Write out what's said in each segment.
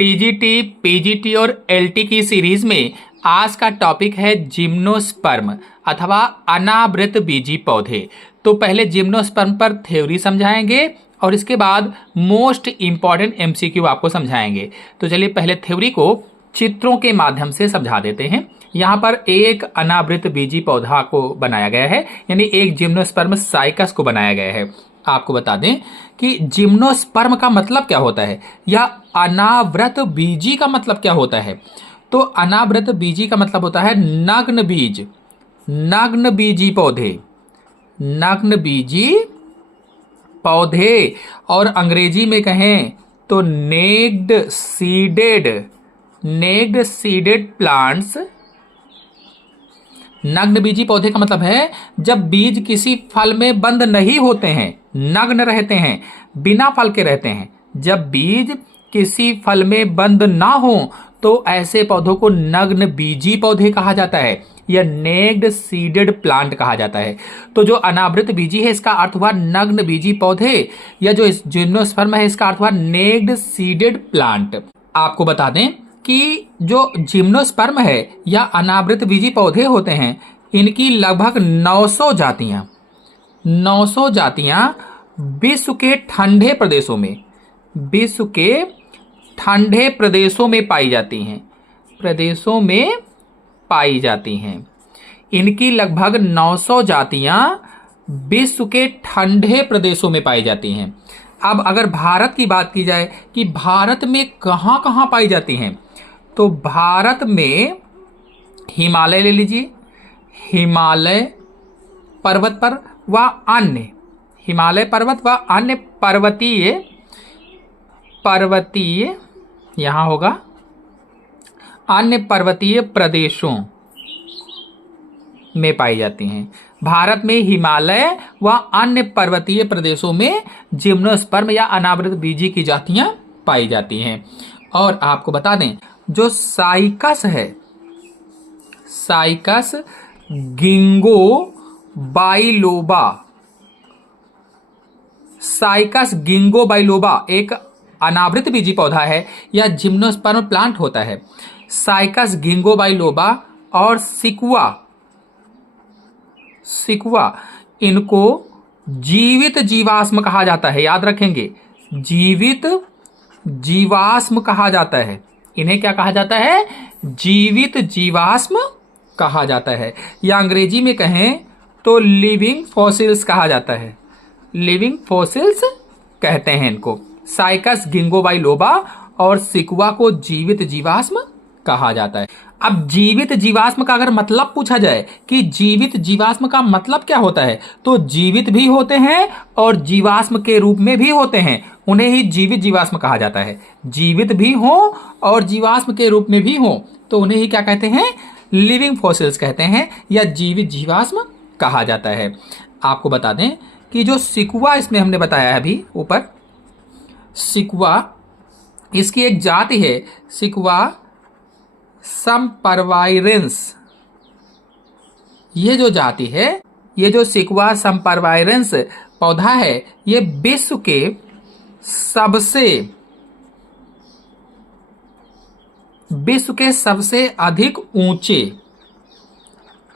TGT, PGT और LT की series में आज का टॉपिक है जिम्नोस्पर्म अथवा अनावृत बीजी पौधे। तो पहले जिम्नोस्पर्म पर थ्योरी समझाएंगे और इसके बाद मोस्ट इंपॉर्टेंट एमसीक्यू आपको समझाएंगे। तो चलिए पहले थ्योरी को चित्रों के माध्यम से समझा देते हैं। यहाँ पर एक अनावृत बीजी पौधा को बनाया गया है, यानी एक जिम्नोस्पर्म साइकस को बनाया गया है। आपको बता दें कि जिम्नोस्पर्म का मतलब क्या होता है या अनावृत बीजी का मतलब क्या होता है। तो अनावृत बीजी का मतलब होता है नग्न बीज, नग्न बीजी पौधे, नग्न बीजी पौधे। और अंग्रेजी में कहें तो नेक्ड सीडेड प्लांट्स। नग्न बीजी पौधे का मतलब है जब बीज किसी फल में बंद नहीं होते हैं, नग्न रहते हैं, बिना फल के रहते हैं। जब बीज किसी फल में बंद ना हो तो ऐसे पौधों को नग्न बीजी पौधे कहा जाता है या नेक्ड सीडेड प्लांट कहा जाता है। तो जो अनावृत बीजी है इसका अर्थ हुआ नग्न बीजी पौधे, या जो जिम्नोस्पर्म है इसका अर्थ हुआ नेक्ड सीडेड प्लांट। आपको बता दें कि जो जिम्नोस्पर्म है या अनावृत बीजी पौधे होते हैं, इनकी लगभग 900 जातियां विश्व के ठंडे प्रदेशों में, विश्व के ठंडे प्रदेशों में पाई जाती हैं। इनकी लगभग 900 जातियां विश्व के ठंडे प्रदेशों में पाई जाती हैं। अब अगर भारत की बात की जाए कि भारत में कहाँ कहाँ पाई जाती हैं, तो भारत में हिमालय ले लीजिए, हिमालय पर्वत पर व अन्य हिमालय पर्वत व अन्य पर्वतीय यहाँ होगा अन्य पर्वतीय प्रदेशों में पाई जाती हैं। भारत में हिमालय व अन्य पर्वतीय प्रदेशों में जिम्नोस्पर्म या अनावृत बीजी की जातियां पाई जाती हैं। और आपको बता दें जो साइकस है, साइकस गिंगो बाइलोबा, साइकस गिंगो बाइलोबा एक अनावृत बीजी पौधा है या जिम्नोस्पर्म प्लांट होता है। साइकस गिंगो बाइलोबा और सिकुआ इनको जीवित जीवाश्म कहा जाता है। याद रखेंगे, जीवित जीवाश्म कहा जाता है। इन्हें क्या कहा जाता है? जीवित जीवाश्म कहा जाता है, या अंग्रेजी में कहें तो लिविंग फॉसिल्स कहा जाता है। लिविंग फॉसिल्स कहते हैं इनको। साइकस गिंगो बाइलोबा और सिकुआ को जीवित जीवाश्म कहा जाता है। अब जीवित जीवाश्म का अगर मतलब पूछा जाए कि जीवित जीवाश्म का मतलब क्या होता है, तो जीवित भी होते हैं और जीवाश्म के रूप में भी होते हैं, उन्हें ही जीवित जीवाश्म कहा जाता है। जीवित भी हो और जीवाश्म के रूप में भी हो तो उन्हें ही क्या कहते हैं? लिविंग फॉसिल्स कहते हैं या जीवित जीवाश्म कहा जाता है। आपको बता दें कि जो सिकुआ इसमें हमने बताया है अभी ऊपर, सिकुआ इसकी एक जाति है, सिकुआ समपरवायरेंस। ये जो जाति है, ये जो सिकुआ समपरवायरेंस पौधा है, ये विश्व के सबसे अधिक ऊंचे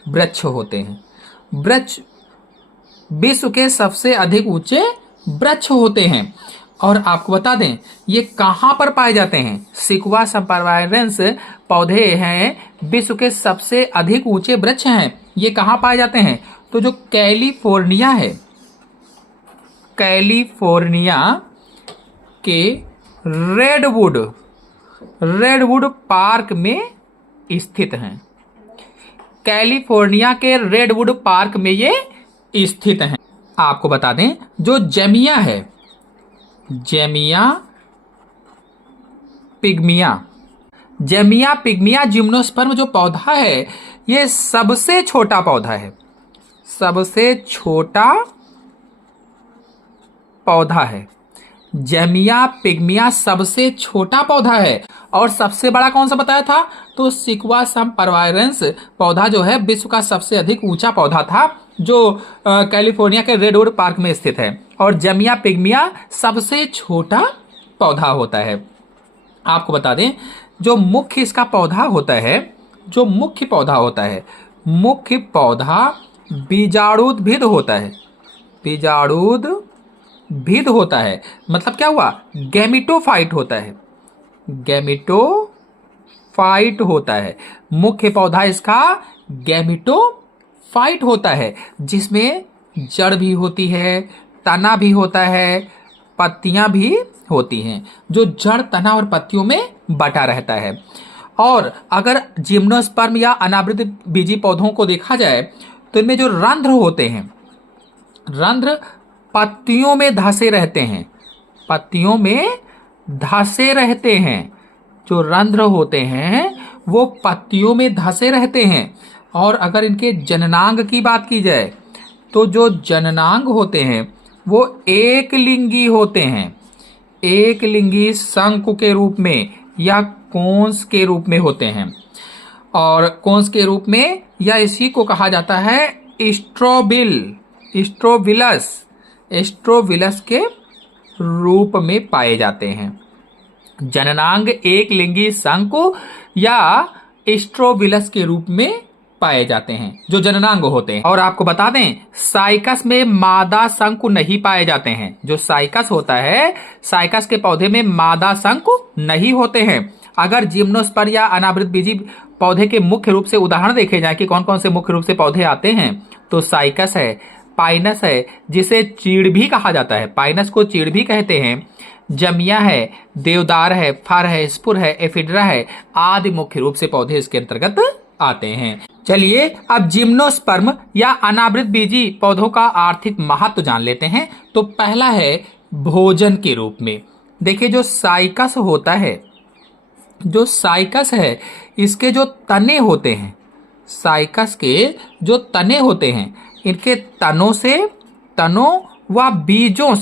वृक्ष होते हैं। विश्व के सबसे अधिक ऊंचे वृक्ष होते हैं। और आपको बता दें ये कहां पर पाए जाते हैं? सिकुआ समपरवायरेंस पौधे हैं, विश्व के सबसे अधिक ऊंचे वृक्ष हैं। ये कहां पाए जाते हैं? तो जो कैलिफोर्निया है, कैलिफोर्निया के रेडवुड पार्क में स्थित हैं। कैलिफोर्निया के रेडवुड पार्क में ये स्थित हैं। आपको बता दें जो जेमिया है, जेमिया पिग्मिया जिम्नोस्पर्म जो पौधा है, ये सबसे छोटा पौधा है, सबसे छोटा पौधा है। जेमिया पिग्मिया सबसे छोटा पौधा है। और सबसे बड़ा कौन सा बताया था? तो सिकुआ समपरवायरेंस पौधा जो है विश्व का सबसे अधिक ऊंचा पौधा था, जो कैलिफोर्निया के रेडवुड पार्क में स्थित है। और जेमिया पिग्मिया सबसे छोटा पौधा होता है। आपको बता दें, जो मुख्य इसका पौधा होता है, जो मुख्य पौधा होता है, मुख्य पौधा बीजाणुद्भिद होता है। बीजाणुद्भिद होता है मतलब क्या हुआ, गैमिटोफाइट होता है। गैमिटोफाइट होता है, मुख्य पौधा इसका गैमिटोफाइट होता है, जिसमें जड़ भी होती है, तना भी होता है, पत्तियां भी होती हैं, जो जड़, तना और पत्तियों में बटा रहता है। और अगर जिम्नोस्पर्म या अनावृत बीजी पौधों को देखा जाए तो इनमें जो रंध्र होते हैं, रंध्र पत्तियों में धंसे रहते हैं, पत्तियों में धंसे रहते हैं। जो रंध्र होते हैं वो पत्तियों में धंसे रहते हैं। और अगर इनके जननांग की बात की जाए तो जो जननांग होते हैं वो एक लिंगी होते हैं, एक लिंगी शंकु के रूप में या कोंस के रूप में होते हैं। और कोंस के रूप में, या इसी को कहा जाता है स्ट्रोबिलस के रूप में पाए जाते हैं। जननांग एक लिंगी शंकु या स्ट्रोबिलस के रूप में पाए जाते हैं, जो जननांग होते हैं। और आपको बता दें, साइकस में मादा शंकु नहीं पाए जाते हैं। जो साइकस होता है, साइकस के पौधे में मादा शंकु नहीं होते हैं। अगर जिम्नोस्पर्म या अनावृत बीजी पौधे के मुख्य रूप से उदाहरण देखे जाए कि कौन कौन से मुख्य रूप से पौधे आते हैं, तो साइकस है, पाइनस है जिसे चीड़ भी कहा जाता है, पाइनस को चीड़ भी कहते हैं, जमिया है, देवदार है, फर है, स्पुर है, एफिड्रा है आदि मुख्य रूप से पौधे इसके अंतर्गत आते हैं। चलिए अब जिम्नोस्पर्म या अनावृत बीजी पौधों का आर्थिक महत्व जान लेते हैं। तो पहला है भोजन के रूप में। देखिए, जो साइकस होता है, जो साइकस है, इसके जो तने होते हैं, साइकस के जो तने होते हैं, इनके तनों व बीजों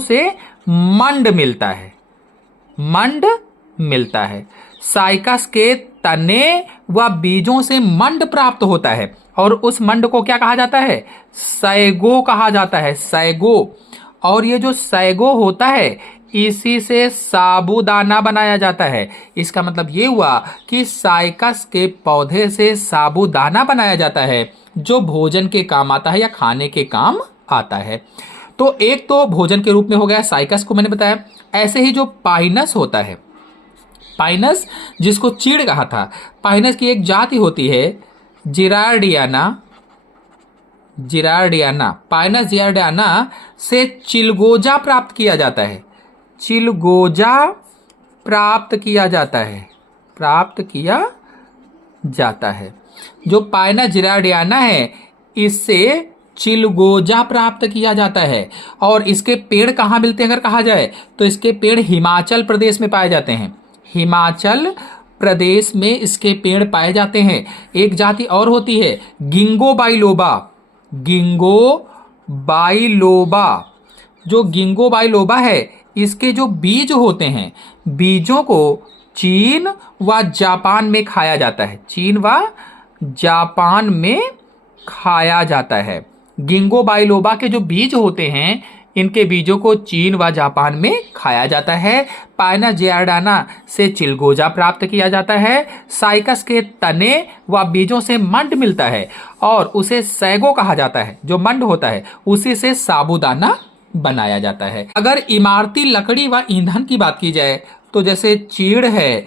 से मंड मिलता है। साइकस के तने व बीजों से मंड प्राप्त होता है और उस मंड को क्या कहा जाता है, सैगो कहा जाता है, सैगो। और ये जो सैगो होता है, इसी से साबूदाना बनाया जाता है। इसका मतलब ये हुआ कि साइकस के पौधे से साबूदाना बनाया जाता है, जो भोजन के काम आता है या खाने के काम आता है। तो एक तो भोजन के रूप में हो गया, साइकस को मैंने बताया। ऐसे ही जो पाइनस होता है, पाइनस जिसको चीड़ कहा था, पाइनस की एक जाति होती है जिरार्डियाना। पाइनस जिरार्डियाना से चिलगोजा प्राप्त किया जाता है, चिलगोजा प्राप्त किया जाता है। जो पाइनस जिरार्डियाना है, इससे चिलगोजा प्राप्त किया जाता है। और इसके पेड़ कहाँ मिलते हैं अगर कहा जाए तो इसके पेड़ हिमाचल प्रदेश में पाए जाते हैं, हिमाचल प्रदेश में इसके पेड़ पाए जाते हैं। एक जाति और होती है गिंगो बाइलोबा। जो गिंगो बाइलोबा है, इसके जो बीज होते हैं, बीजों को चीन व जापान में खाया जाता है, चीन व जापान में खाया जाता है। गिंगो बाइलोबा के जो बीज होते हैं, इनके बीजों को चीन व जापान में खाया जाता है। पाइनस जिरार्डियाना से चिलगोजा प्राप्त किया जाता है। साइकस के तने व बीजों से मंड मिलता है और उसे सैगो कहा जाता है। जो मंड होता है उसी से साबूदाना बनाया जाता है। अगर इमारती लकड़ी व ईंधन की बात की जाए तो जैसे चीड़ है,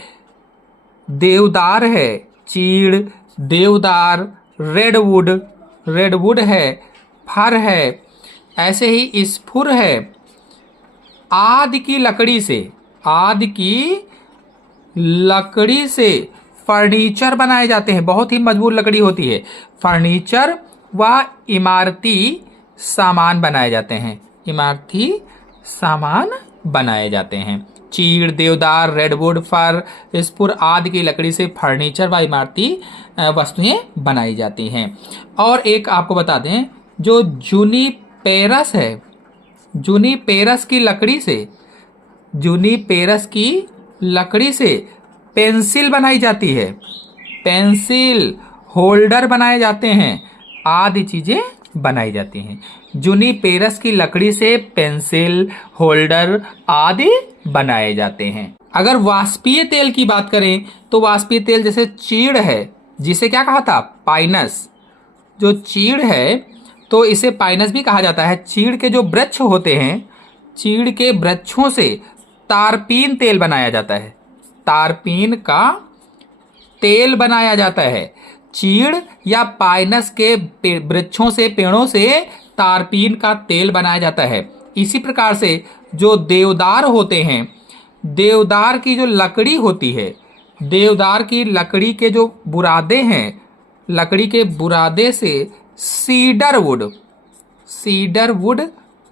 देवदार है, चीड़, देवदार, रेडवुड है, फर है, ऐसे ही स्फुर है, आदि की लकड़ी से फर्नीचर बनाए जाते हैं। बहुत ही मजबूत लकड़ी होती है। फर्नीचर व इमारती सामान बनाए जाते हैं। चीड़, देवदार, रेडवुड, फर, स्पुर आदि की लकड़ी से फर्नीचर व इमारती वस्तुएं बनाई जाती हैं। और एक आपको बता दें, जो जूनिपेरस है, जूनिपेरस की लकड़ी से पेंसिल बनाई जाती है, पेंसिल होल्डर बनाए जाते हैं, आदि चीजें बनाई जाती हैं। जूनिपेरस की लकड़ी से पेंसिल, होल्डर आदि बनाए जाते हैं। अगर वाष्पीय तेल की बात करें तो वाष्पीय तेल जैसे चीड़ है, जिसे क्या कहा था, पाइनस। जो चीड़ है तो इसे पाइनस भी कहा जाता है। चीड़ के जो वृक्ष होते हैं, चीड़ के वृक्षों से तारपीन तेल बनाया जाता है। तारपीन का तेल बनाया जाता है। चीड़ या पाइनस के वृक्षों से, पेड़ों से तारपीन का तेल बनाया जाता है। इसी प्रकार से जो देवदार होते हैं, देवदार की जो लकड़ी होती है, देवदार की लकड़ी के जो बुरादे हैं, लकड़ी के बुरादे से सीडर वुड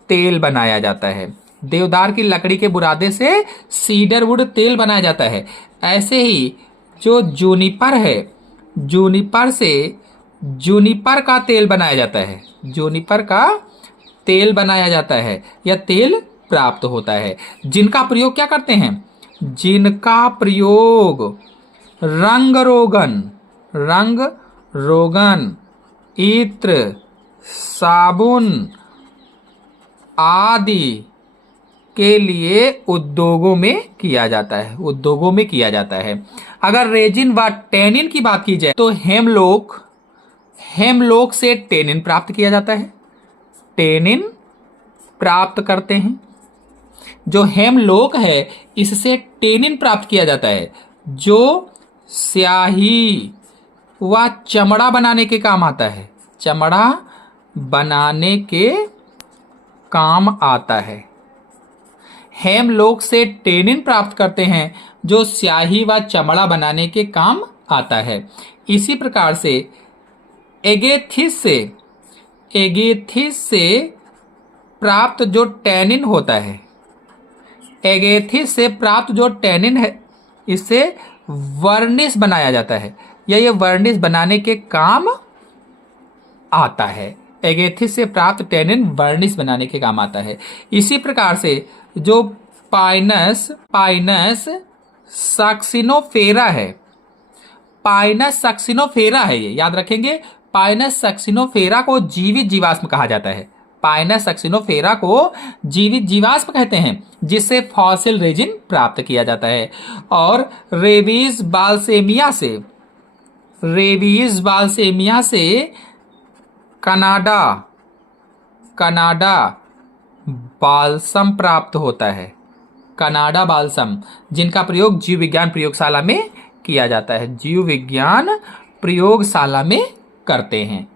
तेल बनाया जाता है। देवदार की लकड़ी के बुरादे से सीडर वुड तेल बनाया जाता है। ऐसे ही जो जूनिपर है, जूनिपर से जूनिपर का तेल बनाया जाता है। जूनिपर का तेल बनाया जाता है या तेल प्राप्त होता है। जिनका प्रयोग क्या करते हैं, जिनका प्रयोग रंग रोगन, इत्र, साबुन आदि के लिए उद्योगों में किया जाता है, उद्योगों में किया जाता है। अगर रेजिन व टेनिन की बात की जाए तो हेमलोक से टेनिन प्राप्त किया जाता है। टेनिन प्राप्त करते हैं। जो हेमलोक है इससे टेनिन प्राप्त किया जाता है, जो स्याही व चमड़ा बनाने के काम आता है। चमड़ा बनाने के काम आता है। हेमलोक से टेनिन प्राप्त करते हैं जो स्याही व चमड़ा बनाने के काम आता है। इसी प्रकार से एगेथिस से प्राप्त जो टैनिन होता है, एगेथिस से प्राप्त जो टैनिन है, इससे वर्निश बनाया जाता है या ये वर्निश बनाने के काम आता है। एगेथिस से प्राप्त टैनिन वर्निश बनाने के काम आता है। इसी प्रकार से जो पाइनस सक्सिनोफेरा है, पाइनस सक्सिनोफेरा है, ये याद रखेंगे। पाइनस सक्सिनोफेरा को जीवित जीवाश्म कहा जाता है। पाइनस सक्सिनोफेरा को जीवित जीवाश्म कहते हैं, जिससे फॉसिल रेजिन प्राप्त किया जाता है। और रेबीज बालसेमिया से कनाडा बाल्सम प्राप्त होता है। कनाडा बाल्सम, जिनका प्रयोग जीव विज्ञान प्रयोगशाला में किया जाता है, जीव विज्ञान प्रयोगशाला में करते हैं।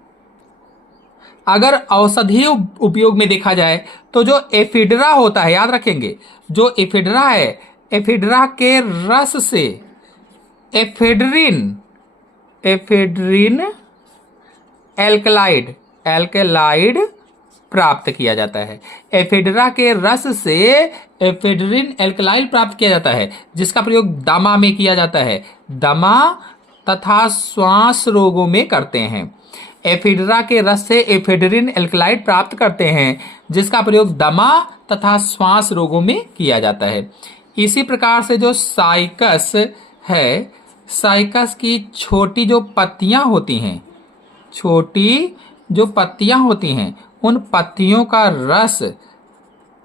अगर औषधीय उपयोग में देखा जाए तो जो एफिड्रा होता है, याद रखेंगे, जो एफिड्रा है, एफिड्रा के रस से एफेड्रिन एल्कलाइड प्राप्त किया जाता है। एफिड्रा के रस से एफेड्रिन एल्कलाइड प्राप्त किया जाता है, जिसका प्रयोग दमा में किया जाता है। दमा तथा श्वास रोगों में करते हैं। एफिड्रा के रस से एफेड्रिन एल्कलाइड प्राप्त करते हैं, जिसका प्रयोग दमा तथा श्वास रोगों में किया जाता है। इसी प्रकार से जो साइकस है, साइकस की छोटी जो पत्तियां होती हैं, छोटी जो पत्तियां होती हैं, उन पत्तियों का रस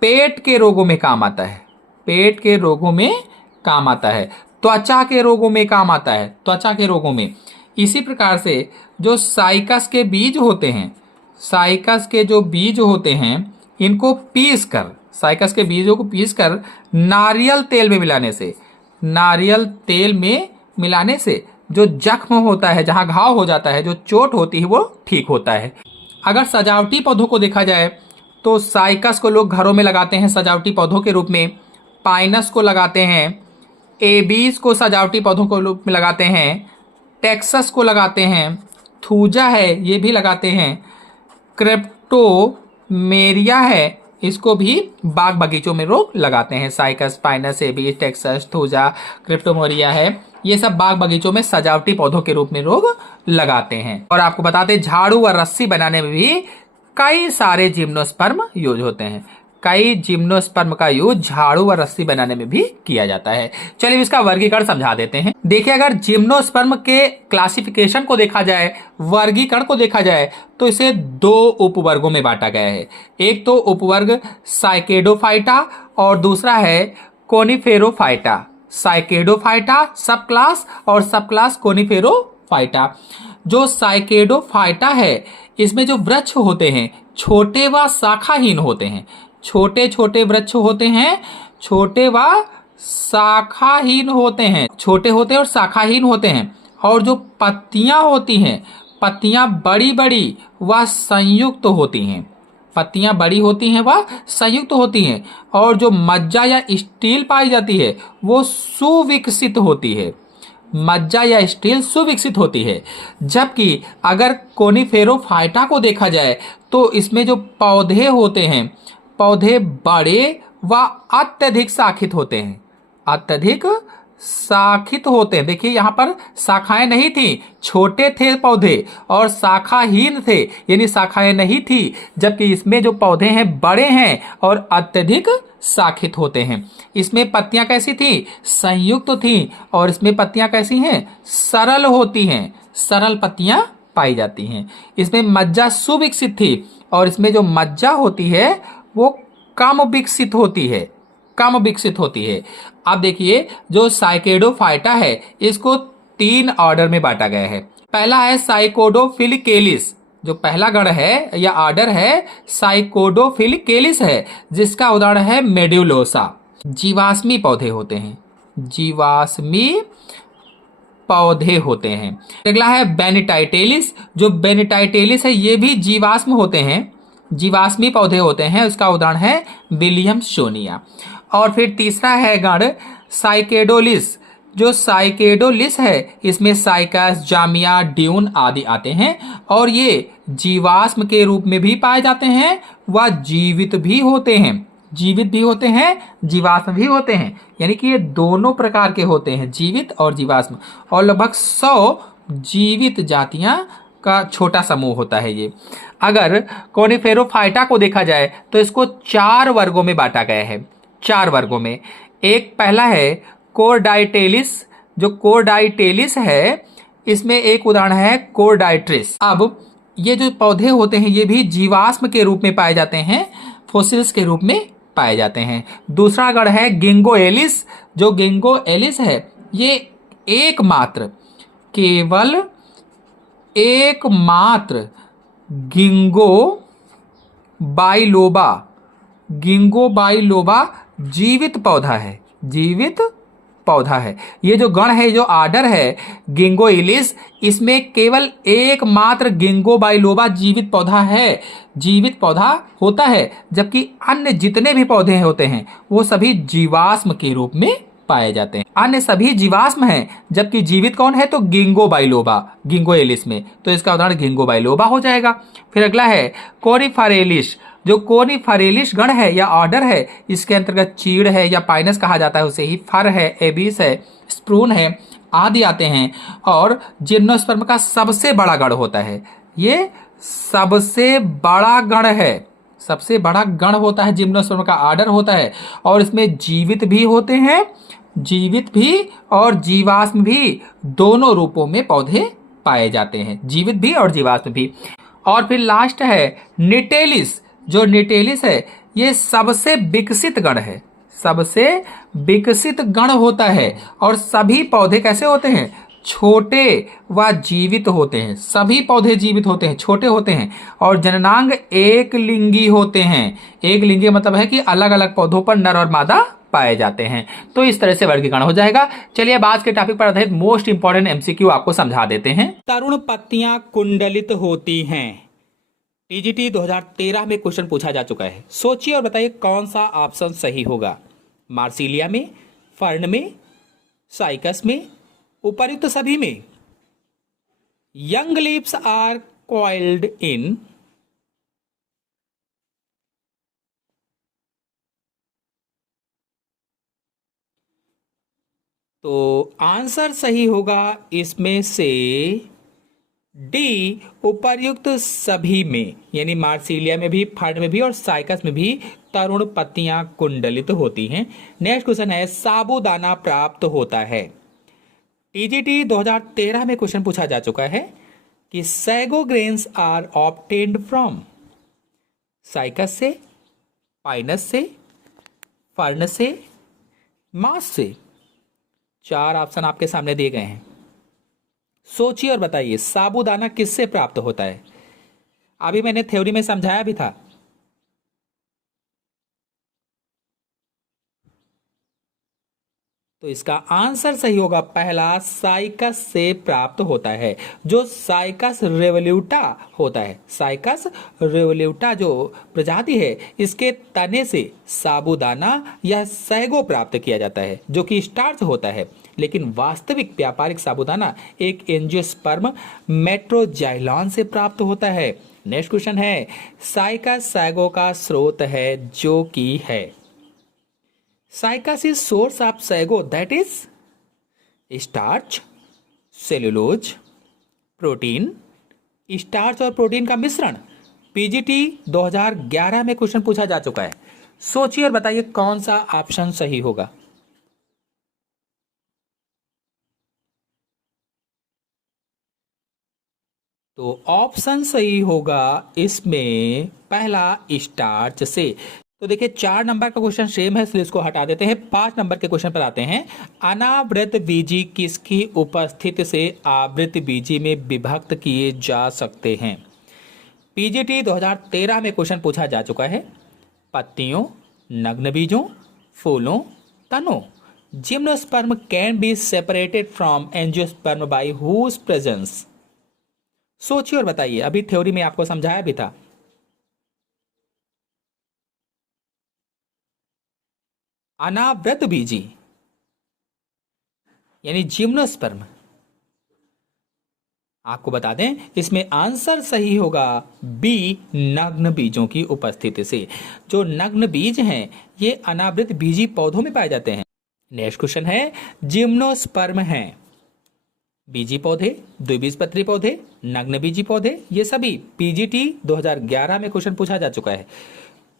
पेट के रोगों में काम आता है। पेट के रोगों में काम आता है। त्वचा के रोगों में काम आता है, त्वचा के रोगों में। इसी प्रकार से जो साइकस के बीज होते हैं, साइकस के जो बीज होते हैं, इनको पीसकर, साइकस के बीजों को पीसकर नारियल तेल में मिलाने से, नारियल तेल में मिलाने से जो जख्म होता है, जहां घाव हो जाता है, जो चोट होती है, वो ठीक होता है। अगर सजावटी पौधों को देखा जाए तो साइकस को लोग घरों में लगाते हैं सजावटी पौधों के रूप में। पाइनस को लगाते हैं। एबीस को सजावटी पौधों के रूप में लगाते हैं। टेक्सस को लगाते हैं। थूजा है, ये भी लगाते हैं। क्रिप्टोमेरिया है, इसको भी बाग बगीचों में लोग लगाते हैं। Cycas, Pinus, Abies, Texas, thuja, cryptomeria है, ये सब बाग बगीचों में सजावटी पौधों के रूप में लोग लगाते हैं। और आपको बताते हैं झाड़ू व रस्सी बनाने में भी कई सारे जिम्नोस्पर्म यूज होते हैं। कई जिम्नोस्पर्म का यूज झाड़ू व रस्सी बनाने में भी किया जाता है। चलिए इसका वर्गीकरण समझा देते हैं। देखिए, अगर जिम्नोस्पर्म के क्लासिफिकेशन को देखा जाए, वर्गीकरण को देखा जाए, तो इसे दो उपवर्गों में बांटा गया है। एक तो उपवर्ग साइकेडोफाइटा और दूसरा है कोनिफेरोफाइटा, साइकेडोफाइटा सब क्लास और सब क्लास कोनिफेरोफाइटा। जो साइकेडोफाइटा है इसमें जो वृक्ष होते हैं छोटे व शाखाहीन होते हैं, छोटे छोटे वृक्ष होते हैं, छोटे व शाखाहीन होते हैं, छोटे होते हैं और शाखाहीन होते हैं। और जो पत्तियां होती हैं, पत्तियां बड़ी बड़ी व संयुक्त होती हैं, पत्तियां बड़ी होती हैं व संयुक्त होती हैं। और जो मज्जा या स्टील पाई जाती है वो सुविकसित होती है, मज्जा या स्टील सुविकसित होती है। जबकि अगर कोनिफेरोफाइटा को देखा जाए तो इसमें जो पौधे होते हैं, पौधे बड़े व अत्यधिक शाखित होते हैं, अत्यधिक शाखित होते हैं। देखिए यहाँ पर शाखाएं नहीं थी, छोटे थे पौधे और शाखाहीन थे, यानी शाखाएं नहीं थी। जबकि इसमें जो पौधे हैं बड़े हैं और अत्यधिक शाखित होते हैं। इसमें पत्तियां कैसी थी? संयुक्त थी। और इसमें पत्तियां कैसी हैं? सरल होती हैं, सरल पत्तियां पाई जाती हैं। इसमें मज्जा सुविकसित थी और इसमें जो मज्जा होती है वो कम विकसित होती है, कम विकसित होती है। अब देखिए जो साइकेडोफाइटा है इसको 3 ऑर्डर में बांटा गया है। पहला है साइकोडोफिलिकेलिस, जो पहला गण है या ऑर्डर है साइकोडोफिलिकेलिस है, जिसका उदाहरण है मेड्यूलोसा। जीवाश्मी पौधे होते हैं, जीवाश्मी पौधे होते हैं। अगला है बेनिटाइटेलिस, जो बेनिटाइटेलिस है ये भी जीवाश्म होते हैं, जीवाश्मी पौधे होते हैं, उसका उदाहरण है विलियमसोनिया। और फिर तीसरा है गण साइकेडोलिस, जो साइकेडोलिस है इसमें साइकस, जामिया, ड्यून आदि आते हैं और ये जीवाश्म के रूप में भी पाए जाते हैं व जीवित भी होते हैं, जीवित भी होते हैं, जीवाश्म भी होते हैं। यानी कि ये दोनों प्रकार के होते हैं, जीवित और जीवाश्म। और लगभग 100 जीवित जातियां का छोटा समूह होता है ये। अगर कोनिफेरोफाइटा को देखा जाए तो इसको 4 वर्गों में बांटा गया है, 4 वर्गों में। एक पहला है कोरडाइटेलिस, जो कोरडाइटेलिस है इसमें एक उदाहरण है कोरडाइट्रिस। अब ये जो पौधे होते हैं ये भी जीवाश्म के रूप में पाए जाते हैं, फोसिल्स के रूप में पाए जाते हैं। दूसरा गण है गिंगोएलिस, जो गिंगोएलिस है ये एकमात्र, केवल एकमात्र गिंगो बाइलोबा, गिंगो बाइलोबा जीवित पौधा है, जीवित पौधा है। ये जो गण है, जो आर्डर है गिंगोइलिस, इसमें केवल एकमात्र गिंगो बाइलोबा जीवित पौधा है, जीवित पौधा होता है। जबकि अन्य जितने भी पौधे होते हैं वो सभी जीवाश्म के रूप में पाए जाते हैं, अन्य सभी जीवाश्म हैं। जबकि जीवित कौन है? तो गिंगो बाइलोबा, गिंगोएलिस में, तो इसका उदाहरण गिंगो बाइलोबा हो जाएगा। फिर अगला है कोनिफरेलिस, जो कोनिफरेलिस गण है या ऑर्डर है, इसके अंतर्गत चीड़ है या पाइनस कहा जाता है उसे ही, फर है, एबिस है, स्प्रून है आदि आते हैं। और जिम्नोस्पर्म का सबसे बड़ा गण होता है, ये सबसे बड़ा गण है, सबसे बड़ा गण होता है, जिम्नोस्पर्म का ऑर्डर होता है। और इसमें जीवित भी होते हैं, जीवित भी और जीवाश्म भी दोनों रूपों में पौधे पाए जाते हैं, जीवित भी और जीवाश्म भी। और फिर लास्ट है निटेलिस, जो निटेलिस है ये सबसे विकसित गण है, सबसे विकसित गण होता है। और सभी पौधे कैसे होते हैं? छोटे व जीवित होते हैं, सभी पौधे जीवित होते हैं, छोटे होते हैं और जननांग एक लिंगी होते हैं। एक लिंगी मतलब है कि अलग अलग पौधों पर नर और मादा पाए जाते हैं। तो इस तरह से वर्गीकरण हो जाएगा। चलिए अब आज के टॉपिक पर आधारित मोस्ट इंपॉर्टेंट एमसीक्यू आपको समझा देते हैं। तरुण पत्तियां कुंडलित होती हैं। टीजीटी 2013 में क्वेश्चन पूछा जा चुका है। सोचिए और बताइए कौन सा ऑप्शन सही होगा? मार्सिलिया में, फर्न में, साइकस में, उपर्युक्त सभी में। यंग लीव्स आर कॉइल्ड इन, तो आंसर सही होगा इसमें से डी, उपर्युक्त सभी में, यानी मार्सिलिया में भी, फर्न में भी और साइकस में भी तरुण पत्तियां कुंडलित होती हैं। नेक्स्ट क्वेश्चन है साबूदाना प्राप्त होता है। टीजीटी 2013 में क्वेश्चन पूछा जा चुका है कि sago grains are obtained from, Cycas से, पाइनस से, फर्न से, मांस से। चार ऑप्शन आपके सामने दिए गए हैं, सोचिए और बताइए साबूदाना किससे प्राप्त होता है। अभी मैंने थ्योरी में समझाया भी था। तो इसका आंसर सही होगा पहला, साइकस से प्राप्त होता है। जो साइकस रेवल्यूटा होता है, साइकस रेवल्यूटा जो प्रजाति है, इसके तने से साबूदाना या सैगो प्राप्त किया जाता है जो कि स्टार्च होता है। लेकिन वास्तविक व्यापारिक साबूदाना एक एंजियोस्पर्म मेट्रोजाइलॉन से प्राप्त होता है। नेक्स्ट क्वेश्चन है, साइकस सैगो का स्रोत है जो कि है। Cycas is source of sago, that is starch, cellulose, protein, starch और प्रोटीन का मिश्रण। पीजीटी 2011 में क्वेश्चन पूछा जा चुका है। सोचिए और बताइए कौन सा ऑप्शन सही होगा। तो ऑप्शन सही होगा इसमें पहला, स्टार्च से। तो देखिए 4 नंबर का क्वेश्चन सेम है, इसलिए इसको हटा देते हैं। 5 नंबर के क्वेश्चन पर आते हैं। अनावृत बीजी किसकी उपस्थिति से आवृत बीजी में विभक्त किए जा सकते हैं। पीजीटी 2013 में क्वेश्चन पूछा जा चुका है। पत्तियों, नग्न बीजों, फूलों, तनों। Gymnosperm can be separated from angiosperm by whose presence. सोचिए और बताइए, अभी थ्योरी में आपको समझाया भी था। अनावृत बीजी यानी जिम्नोस्पर्म। आपको बता दें इसमें आंसर सही होगा बी, नग्न बीजों की उपस्थिति से। जो नग्न बीज हैं ये अनावृत बीजी पौधों में पाए जाते हैं। नेक्स्ट क्वेश्चन है, जिम्नोस्पर्म हैं बीजी पौधे, द्विबीजपत्री पौधे, नग्न बीजी पौधे, ये सभी पीजीटी 2011 में क्वेश्चन पूछा जा चुका है।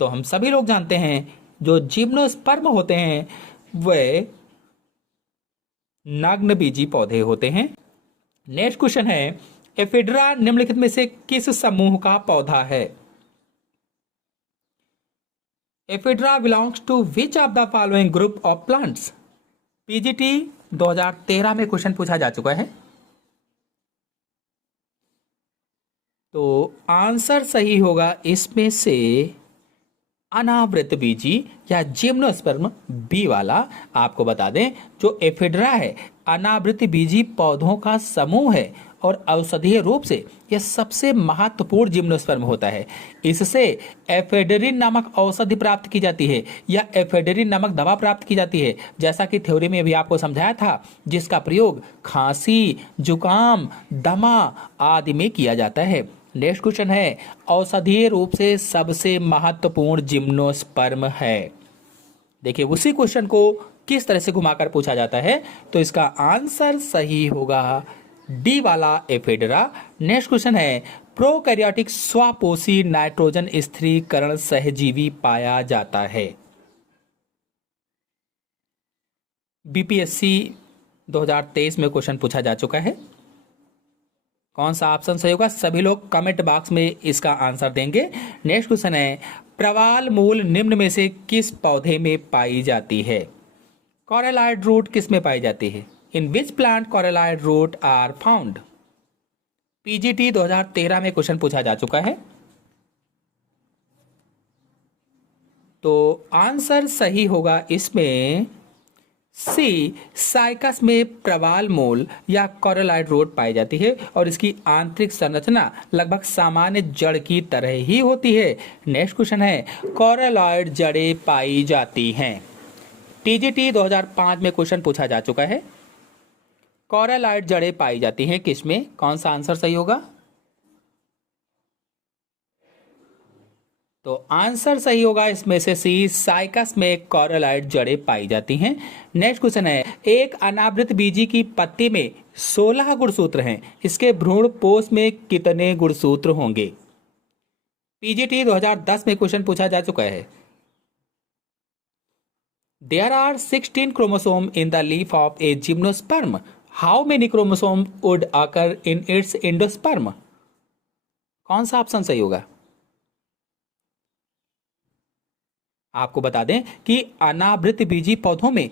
तो हम सभी लोग जानते हैं जो जिम्नोस्पर्म होते हैं वे नग्न बीजी पौधे होते हैं। नेक्स्ट क्वेश्चन है, एफिड्रा निम्नलिखित में से किस समूह का पौधा है। Ephedra belongs to which of the following group of plants. PGT 2013 में क्वेश्चन पूछा जा चुका है। तो आंसर सही होगा इसमें से अनावृत बीजी या जिम्नोस्पर्म बी वाला। आपको बता दें जो एफिड्रा है अनावृत बीजी पौधों का समूह है और औषधीय रूप से यह सबसे महत्वपूर्ण जिम्नोस्पर्म होता है। इससे एफेडरिन नामक औषधि प्राप्त की जाती है या एफेडरिन नामक दवा प्राप्त की जाती है, जैसा कि थ्योरी में भी आपको समझाया था, जिसका प्रयोग खांसी, जुकाम, दमा आदि में किया जाता है। नेक्स्ट क्वेश्चन है, औषधीय रूप से सबसे महत्वपूर्ण जिम्नोस्पर्म है। देखिए उसी क्वेश्चन को किस तरह से घुमाकर पूछा जाता है। तो इसका आंसर सही होगा डी वाला, एफिड्रा। नेक्स्ट क्वेश्चन है, प्रोकैरियोटिक स्वापोषी नाइट्रोजन स्थिरीकरण सहजीवी पाया जाता है। बीपीएससी 2023 में क्वेश्चन पूछा जा चुका है। कौन सा ऑप्शन सही होगा, सभी लोग कमेंट बॉक्स में इसका आंसर देंगे। नेक्स्ट क्वेश्चन है, प्रवाल मूल निम्न में से किस पौधे में पाई जाती है। कॉरेलॉइड रूट किस में पाई जाती है। In which plant coralloid root are found. PGT 2013 में क्वेश्चन पूछा जा चुका है। तो आंसर सही होगा इसमें सी, साइकस में प्रवाल मूल या कॉरेलॉइड रूट पाई जाती है और इसकी आंतरिक संरचना लगभग सामान्य जड़ की तरह ही होती है। नेक्स्ट क्वेश्चन है, कॉरेलॉइड जड़ें पाई जाती हैं। टीजीटी 2005 में क्वेश्चन पूछा जा चुका है। कॉरेलॉइड जड़ें पाई जाती हैं किसमें, कौन सा आंसर सही होगा। तो आंसर सही होगा इसमें से सी, साइकस में कॉरेलॉइड जड़ें पाई जाती हैं। नेक्स्ट क्वेश्चन है, एक अनावृत बीजी की पत्ती में 16 गुणसूत्र हैं, इसके भ्रूण पोष में कितने गुणसूत्र होंगे। पीजीटी 2010 में क्वेश्चन पूछा जा चुका है। There are 16 chromosome in the leaf of a gymnosperm, how many chromosome would occur in its endosperm. कौन सा ऑप्शन सही होगा। आपको बता दें कि अनावृत बीजी पौधों में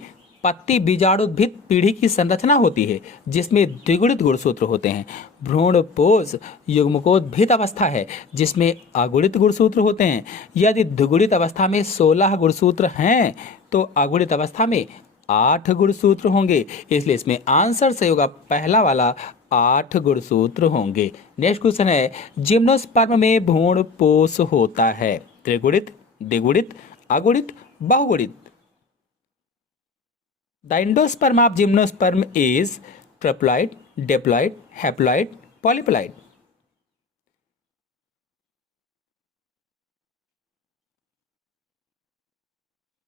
पत्ती बीजाणुद्भिद पीढ़ी की संरचना होती है जिसमें द्विगुणित गुणसूत्र होते हैं। भ्रूणपोष युग्मकोद्भिद अवस्था है जिसमें अगुणित गुणसूत्र होते हैं। यदि द्विगुणित अवस्था में 16 गुणसूत्र हैं तो अगुणित अवस्था में 8 गुणसूत्र होंगे, इसलिए इसमें आंसर सही होगा पहला वाला, 8 गुणसूत्र होंगे। नेक्स्ट क्वेश्चन है, जिम्नोस्पर्म में भ्रूणपोष होता है त्रिगुणित, द्विगुणित, अगुणित, बहुगुणित। The endosperm of gymnosperm is triploid, diploid, haploid, polyploid.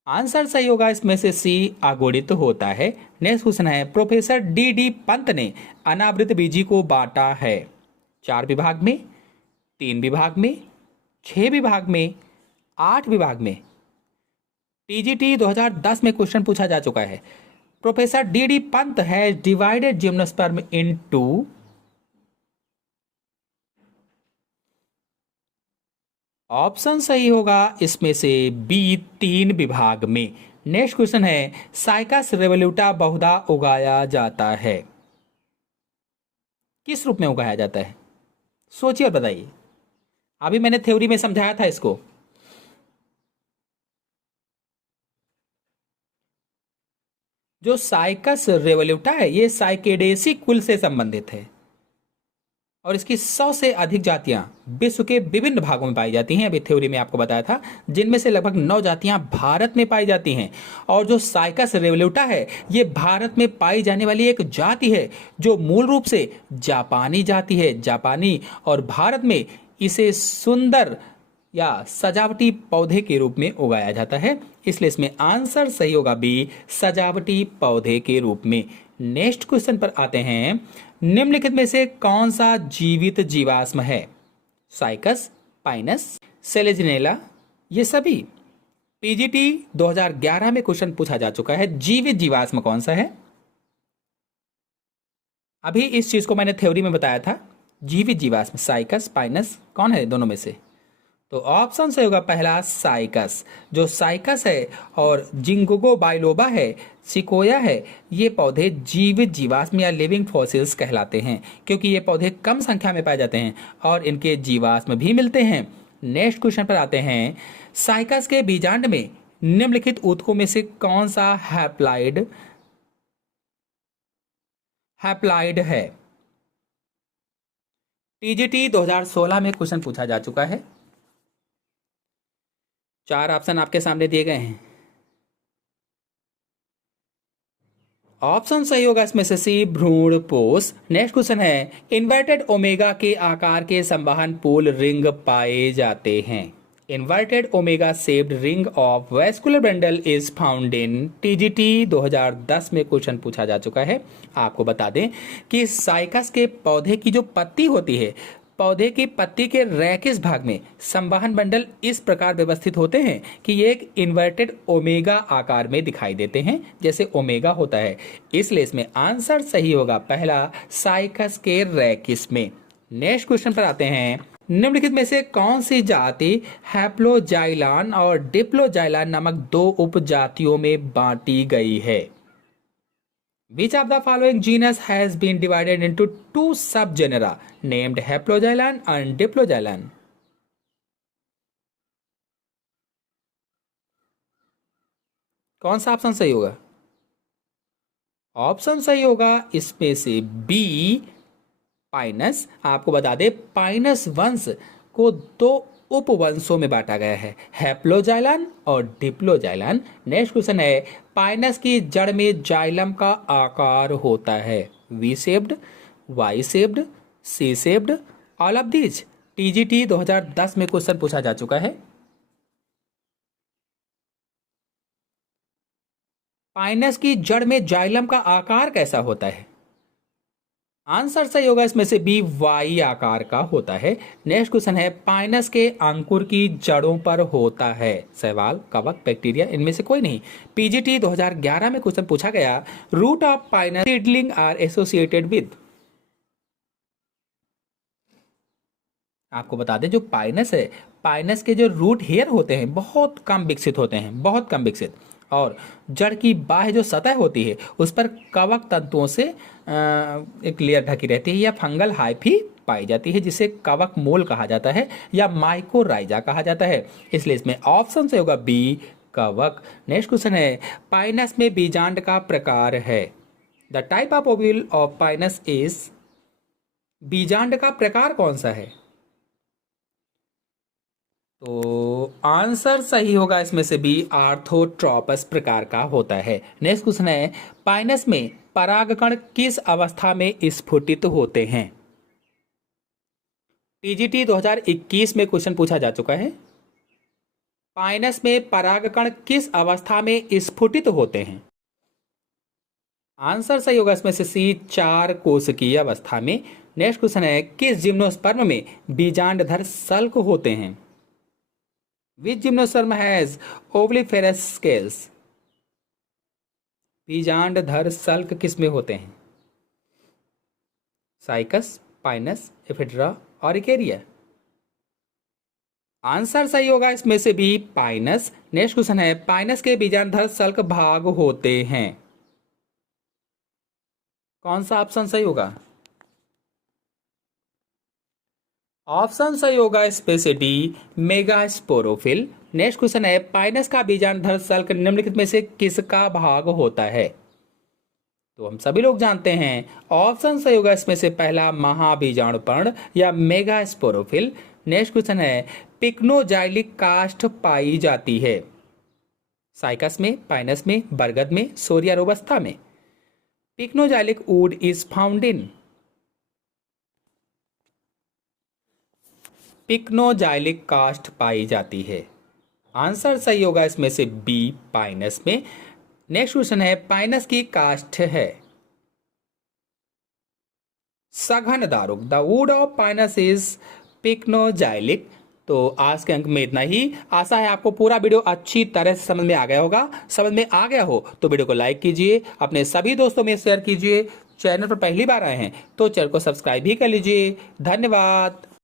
Answer सही होगा इसमें से सी, अगुणित होता है। नेक्स्ट क्वेश्चन है, प्रोफेसर डी पंत ने अनावृत बीजी को बांटा है 4 विभाग में, 3 विभाग में, 6 विभाग में, 8 विभाग में। टीजीटी 2010 में क्वेश्चन पूछा जा चुका है। Professor D Pant has divided gymnosperm into, option सही होगा इसमें से बी, 3 विभाग में। नेक्स्ट क्वेश्चन है, साइकस रेवोल्यूटा बहुधा उगाया जाता है, किस रूप में उगाया जाता है? सोचिए और बताइए। अभी मैंने थ्योरी में समझाया था इसको। जो साइकस रेवोल्यूटा है ये साइकेडेसी कुल से संबंधित है और इसकी 100 से अधिक जातियां विश्व के विभिन्न भागों में पाई जाती हैं। अभी थ्योरी में आपको बताया था, जिनमें से लगभग 9 जातियां भारत में पाई जाती हैं। और जो साइकस रेवोल्यूटा है ये भारत में पाई जाने वाली एक जाति है जो मूल रूप से जापानी जाति है, जापानी, और भारत में इसे सुंदर या सजावटी पौधे के रूप में उगाया जाता है, इसलिए इसमें आंसर सही होगा बी, सजावटी पौधे के रूप में। नेक्स्ट क्वेश्चन पर आते हैं, निम्नलिखित में से कौन सा जीवित जीवाश्म है? साइकस, पाइनस, सेलेजिनेला, ये सभी। पीजीटी 2011 में क्वेश्चन पूछा जा चुका है, जीवित जीवाश्म कौन सा है? अभी इस चीज को मैंने थ्योरी में बताया था। जीवित जीवाश्म साइकस, पाइनस कौन है दोनों में से? तो ऑप्शन सही होगा पहला, साइकस। जो साइकस है और जिंगोगो बाइलोबा है, सिकोया है, ये पौधे जीवित जीवाश्म या लिविंग फॉसिल्स कहलाते हैं क्योंकि ये पौधे कम संख्या में पाए जाते हैं और इनके जीवाश्म भी मिलते हैं। नेक्स्ट क्वेश्चन पर आते हैं, साइकस के बीजांड में निम्नलिखित ऊतकों में से कौन सा हैप्लाइड है? टीजीटी 2016 में क्वेश्चन पूछा जा चुका है। 4 ऑप्शन आपके सामने दिए गए हैं। ऑप्शन सही होगा इसमें से सी, भ्रूणपोष। नेक्स्ट क्वेश्चन है, इन्वर्टेड ओमेगा के आकार के संवहन पोल रिंग पाए जाते हैं। Inverted omega shaped ring of vascular bundle is found in. TGT 2010 में क्वेश्चन पूछा जा चुका है। आपको बता दें कि साइकस के पौधे की जो पत्ती होती है, पौधे की पत्ती के रैकिस भाग में संवहन बंडल इस प्रकार व्यवस्थित होते हैं कि ये एक इन्वर्टेड ओमेगा आकार में दिखाई देते हैं, जैसे ओमेगा होता है, इसलिए इसमें आंसर सही होगा पहला, साइकस के रैकिस में। नेक्स्ट क्वेश्चन पर आते हैं, निम्नलिखित में से कौन सी जाति हैप्लोजाइलान और डिप्लोजाइलान नामक 2 उपजातियों में बांटी गई है? Which of the following genus has been divided into 2 subgenera named Haplogylan and Diplogylan? कौन सा ऑप्शन सही होगा? ऑप्शन सही होगा इसमें से बी, पाइनस। आपको बता दें पाइनस वंश को 2 उपवंशों में बांटा गया है, हैप्लोजाइलान और डिप्लोजाइलान। नेक्स्ट क्वेश्चन है, पाइनस की जड़ में जाइलम का आकार होता है V shaped, Y shaped, C shaped, all of these. TGT 2010 में क्वेश्चन पूछा जा चुका है। पाइनस की जड़ में जाइलम का आकार कैसा होता है? आंसर सही होगा इसमें से बी, वाई आकार का होता है। नेक्स्ट क्वेश्चन है, पाइनस के अंकुर की जड़ों पर होता है शैवाल, कवक, बैक्टीरिया, इनमें से कोई नहीं। पीजीटी 2011 में क्वेश्चन पूछा गया, root of pinus seedling are associated with. आपको बता दें जो पाइनस है, पाइनस के जो रूट हेयर होते हैं बहुत कम विकसित होते हैं, बहुत कम विकसित। और जड़ की बाह्य जो सतह होती है उस पर कवक तंतुओं से एक लेयर ढकी रहती है या फंगल हाइफी पाई जाती है, जिसे कवक मोल कहा जाता है या माइकोराइजा कहा जाता है। इसलिए इसमें ऑप्शन से होगा बी, कवक। नेक्स्ट क्वेश्चन है, पाइनस में बीजांड का प्रकार है। The type of ovule of Pinus is, बीजांड का प्रकार कौन सा है? तो आंसर सही होगा इसमें से बी, आर्थोट्रोपस प्रकार का होता है। नेक्स्ट क्वेश्चन है, पाइनस में परागकण किस अवस्था में स्फुटित होते हैं? टीजीटी 2021 में क्वेश्चन पूछा जा चुका है। पाइनस में परागकण किस अवस्था में स्फुटित होते हैं? आंसर सही होगा इसमें से सी, 4 कोशिकीय अवस्था में। नेक्स्ट क्वेश्चन है, किस जिम्नोस्पर्म में बीजांडधर सल्क होते हैं? विच जिम्नोस्पर्म हैज ओवलिफेरस स्केल्स? बीजांडधर सल्क किस में होते हैं? साइकस, पाइनस, एफिड्रा और इकेरिया। आंसर सही होगा इसमें से भी, पाइनस। नेक्स्ट क्वेश्चन है, पाइनस के बीजांडधर सल्क भाग होते हैं। कौन सा ऑप्शन सही होगा? ऑप्शन सही होगा इसमें से डी, मेगास्पोरोफिल। नेक्स्ट क्वेश्चन है, पाइनस का बीजांडधर सल्क निम्नलिखित में से किसका भाग होता है? तो हम सभी लोग जानते हैं ऑप्शन सही होगा इसमें से पहला, महाबीजाणुपर्ण या मेगास्पोरोफिल। नेक्स्ट क्वेश्चन है, पिक्नोजाइलिक काष्ठ पाई जाती है साइकस में, पाइनस में, बरगद में, सोरिया रोबस्ता में। Pycnoxylic wood is found in, pycnoxylic काष्ठ पाई जाती है। आंसर सही होगा इसमें से बी, पाइनस में। नेक्स्ट क्वेश्चन है, पाइनस की काष्ठ है सघन दारुक। The wood of Pinus is pycnoxylic. तो आज के अंक में इतना ही। आशा है आपको पूरा वीडियो अच्छी तरह से समझ में आ गया होगा। समझ में आ गया हो तो वीडियो को लाइक कीजिए, अपने सभी दोस्तों में शेयर कीजिए। चैनल पर पहली बार आए हैं तो चैनल को सब्सक्राइब भी कर लीजिए। धन्यवाद।